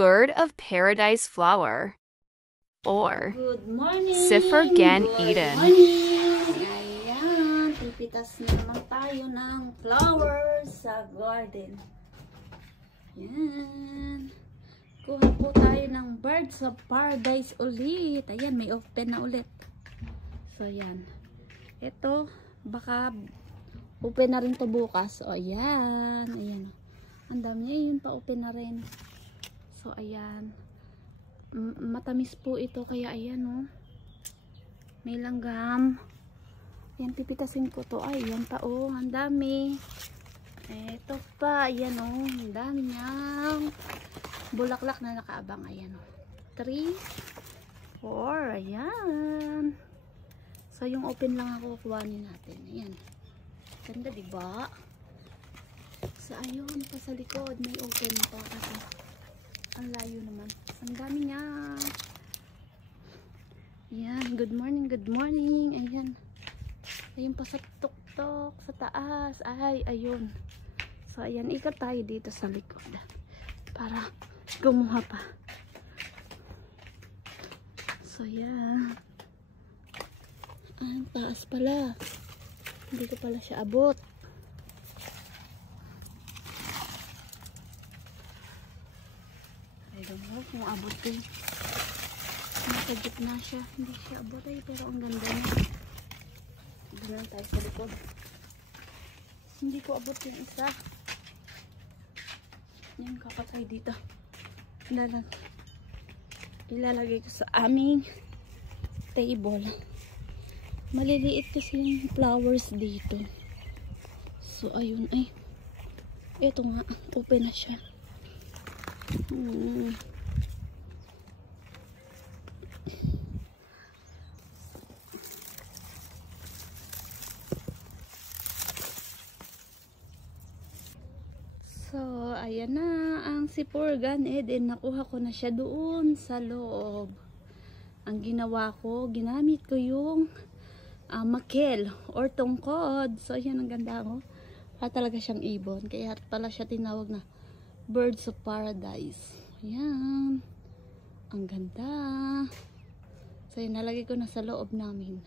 bird of paradise flower? Or Good morning! Sifrgan Good Eden? morning! Ayan, pipitas na naman tayo ng flowers sa garden. Ayan. Kuha po tayo ng birds of paradise ulit. Ayan, may open na ulit. So, ayan. Ito, baka open na rin to bukas. O, ayan. Ayan. Ang dami niya, yun pa open na rin. So, ayan. Matamis po ito, kaya ayan o. May langgam. Ayan, pipitasin ko to. Ay, yan pa o. Ang dami. Ito pa. Ayan o. Ang dami niyang bulaklak na nakaabang. Ayan o. 3, 4. Ayan. So, yung open lang ako kukuhanin natin. Ayan. Ganda, diba? So, ayun. Pa sa likod. May open pa kasi ang layo naman. Ang dami niya. Ayan. Good morning. Good morning. Ayan. Ayun pa sa tuktok. Sa taas. Ay, ayun. So, ayan. Ikot tayo dito sa likod. Para gumuha pa. So, ayan. Ang taas pala. Hindi ko pala siya abot. I don't know kung abot ko. Nasa gitna siya. Hindi siya abot ay, pero ang ganda niya. Doon tayo sa likod. Hindi ko abot yung isa. Yan, kakatay dito. Ilalagay ko sa aming table. Maliliit kasi yung flowers dito. So, ayun ay. Ito nga, open na siya. So, ayan na ang Sifrgan Eden. Nakuha ko na siya doon sa loob. Ang ginawa ko, ginamit ko yung makel or tungkod. So, ayan, ang ganda ko. Talaga siyang ibon. Kaya pala siya tinawag na birds of paradise. Ayan. Ang ganda. So, yun, nalagay ko na sa loob namin.